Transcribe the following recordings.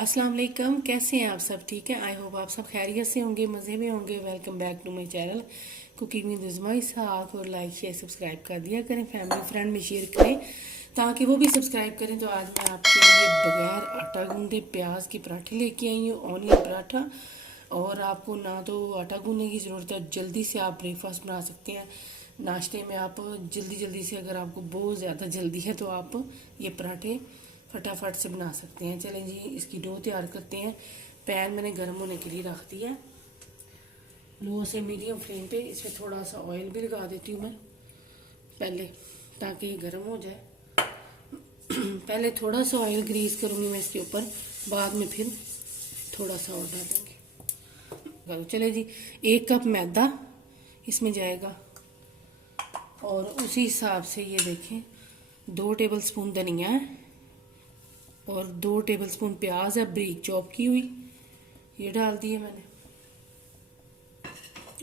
अस्सलाम वालेकुम। कैसे हैं आप सब? ठीक है। आई होप आप सब खैरियत से होंगे, मज़े में होंगे। Welcome back to my channel cooking with Uzma Ishaq. और लाइक शेयर सब्सक्राइब कर दिया करें, फैमिली फ्रेंड में शेयर करें ताकि वो भी सब्सक्राइब करें। तो आज मैं आपके लिए बगैर आटा गूंदे प्याज के पराठे लेके आई हूँ, ऑनियन पराठा। और आपको ना तो आटा गूंदने की ज़रूरत है, जल्दी से आप ब्रेकफास्ट बना सकते हैं। नाश्ते में आप जल्दी जल्दी से, अगर आपको बहुत ज़्यादा जल्दी है तो आप ये पराठे फटाफट से बना सकते हैं। चलें जी, इसकी डो तैयार करते हैं। पैन मैंने गर्म होने के लिए रख दिया, लो से मीडियम फ्लेम पे। इसमें थोड़ा सा ऑयल भी लगा देती हूँ मैं पहले, ताकि ये गर्म हो जाए। पहले थोड़ा सा ऑयल ग्रीस करूँगी मैं इसके ऊपर, बाद में फिर थोड़ा सा और डालेंगे। चले जी, 1 कप मैदा इसमें जाएगा। और उसी हिसाब से ये देखें 2 टेबल स्पून धनिया है और 2 टेबल स्पून प्याज है बारीक चॉप की हुई, ये डाल दिए मैंने।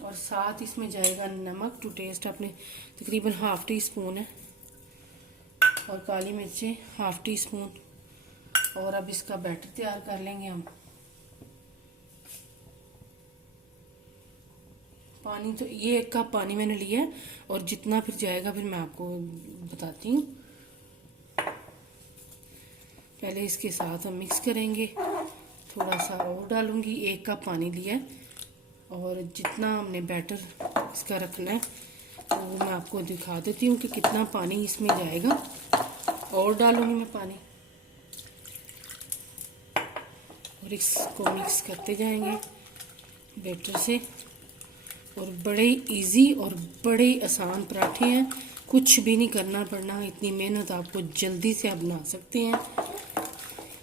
और साथ इसमें जाएगा नमक टू टेस्ट, अपने तकरीबन ½ टी स्पून है। और काली मिर्चें ½ टी स्पून। और अब इसका बैटर तैयार कर लेंगे हम। पानी तो ये 1 कप पानी मैंने लिया है, और जितना फिर जाएगा फिर मैं आपको बताती हूँ। पहले इसके साथ हम मिक्स करेंगे, थोड़ा सा और डालूंगी। 1 कप पानी लिया है, और जितना हमने बैटर इसका रखना है तो वो मैं आपको दिखा देती हूँ कि कितना पानी इसमें जाएगा। और डालूंगी मैं पानी, और इसको मिक्स करते जाएंगे बैटर से। और बड़े इजी और बड़े आसान पराठे हैं, कुछ भी नहीं करना पड़ना, इतनी मेहनत आपको जल्दी से आप बना सकते हैं।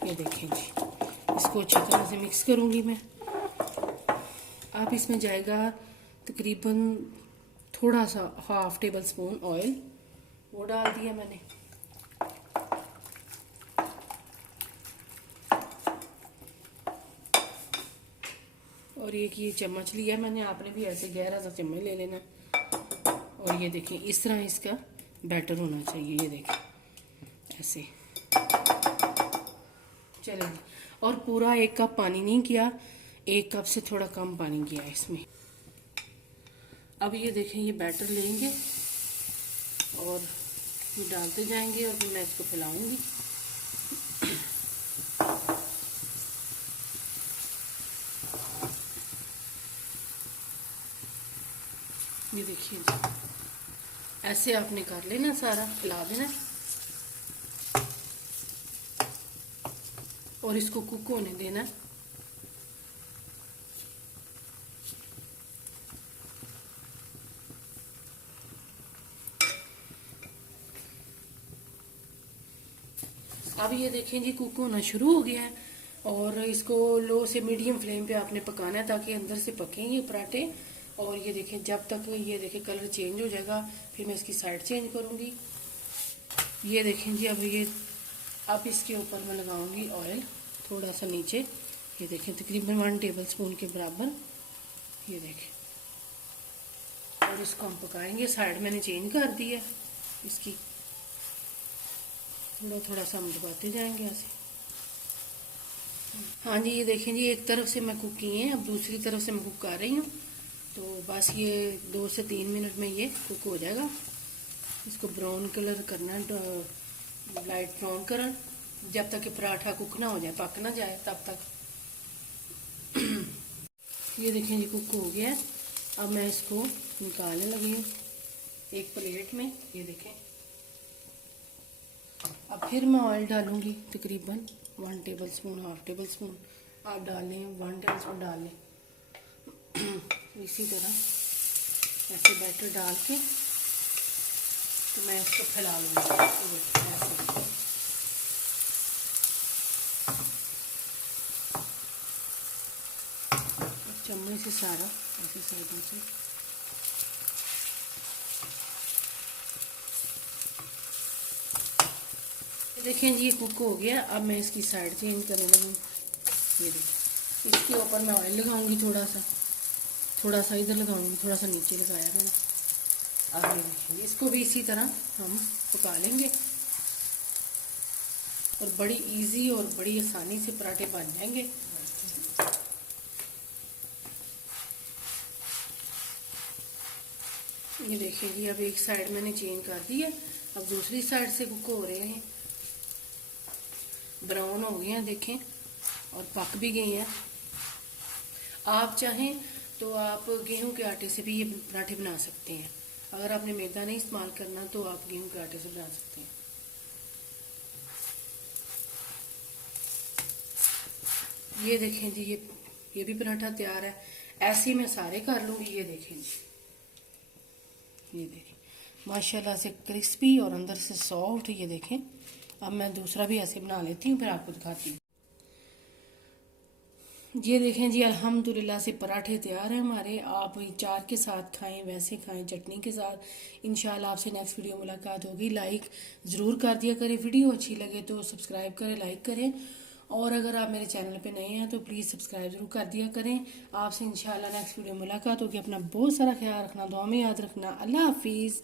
ये देखें जी, इसको अच्छी तरह से मिक्स करूंगी मैं। अब इसमें जाएगा तकरीबन थोड़ा सा ½ टेबल स्पून ऑयल, वो डाल दिया मैंने। और एक ये चम्मच लिया मैंने, आपने भी ऐसे गहरा सा चम्मच ले लेना। और ये देखें इस तरह इसका बैटर होना चाहिए, ये देखें ऐसे। चलें, और पूरा 1 कप पानी नहीं किया, 1 कप से थोड़ा कम पानी किया इसमें। अब ये देखें ये बैटर लेंगे और ये डालते जाएंगे, और फिर मैं इसको फैलाऊंगी। ये देखिए जी, ऐसे आपने कर लेना, सारा फैला देना और इसको कुक होने देना। अब ये देखें जी कुक होना शुरू हो गया है, और इसको लो से मीडियम फ्लेम पे आपने पकाना है ताकि अंदर से पकें ये पराठे। और ये देखें जब तक ये देखें कलर चेंज हो जाएगा, फिर मैं इसकी साइड चेंज करूँगी। ये देखें जी, अब इसके ऊपर मैं लगाऊंगी ऑयल थोड़ा सा नीचे। ये देखें तकरीबन 1 टेबल स्पून के बराबर, ये देखें। और इसको हम पकाएंगे, साइड मैंने चेंज कर दी है इसकी। थोड़ा थोड़ा सा हम दबाते जाएंगे ऐसे। हाँ जी, ये देखें जी, एक तरफ से मैं कुक की है, अब दूसरी तरफ से मैं कुक कर रही हूँ। तो बस ये 2 से 3 मिनट में ये कुक हो जाएगा। इसको ब्राउन कलर करना, लाइट ब्राउन कलर, जब तक कि पराठा कुक ना हो जाए, पक ना जाए तब तक। ये देखें जी कुक हो गया है। अब मैं इसको निकालने लगी हूँ एक प्लेट में, ये देखें। अब फिर मैं ऑयल डालूंगी तकरीबन 1 टेबल स्पून, ½ टेबल स्पून आप डाल लें, 1 टेबल स्पून डाल लें। इसी तरह ऐसे बैटर डाल के तो मैं इसको फैला लूँगी ऐसे। चम्मच से सारा ऐसे साइडों से। देखें जी ये कुक हो गया। अब मैं इसकी साइड चेंज करने लगी। ये देखिए, इसके ऊपर मैं ऑयल लगाऊंगी, थोड़ा सा इधर लगाऊंगी, थोड़ा सा नीचे लगाया मैंने। अब ये देखिए इसको भी इसी तरह हम पका लेंगे। और बड़ी इजी और बड़ी आसानी से पराठे बन जाएंगे। ये देखिए जी, अब एक साइड मैंने चेंज कर दी है, अब दूसरी साइड से कुक हो रहे हैं, ब्राउन हो गए हैं देखें, और पक भी गई हैं। आप चाहें तो आप गेहूं के आटे से भी ये पराठे बना सकते हैं। अगर आपने मैदा नहीं इस्तेमाल करना तो आप गेहूं के आटे से बना सकते हैं। ये देखें जी, ये भी पराठा तैयार है। ऐसे ही मैं सारे कर लूँगी। ये देखें जी, ये देखें माशाल्लाह से क्रिस्पी और अंदर से सॉफ्ट। ये देखें, अब मैं दूसरा भी ऐसे बना लेती हूँ, फिर आपको दिखाती हूँ। ये देखें जी, अल्हम्दुलिल्लाह से पराठे तैयार हैं हमारे। आप चार के साथ खाएं, वैसे खाएं, चटनी के साथ। इंशाल्लाह आपसे नेक्स्ट वीडियो मुलाकात होगी। लाइक ज़रूर कर दिया करें, वीडियो अच्छी लगे तो सब्सक्राइब करें, लाइक करें। और अगर आप मेरे चैनल पे नए हैं तो प्लीज़ सब्सक्राइब ज़रूर कर दिया करें। आपसे इंशाल्लाह नेक्स्ट वीडियो मुलाकात होगी। अपना बहुत सारा ख्याल रखना, दुआ में याद रखना। अल्लाह हाफिज़।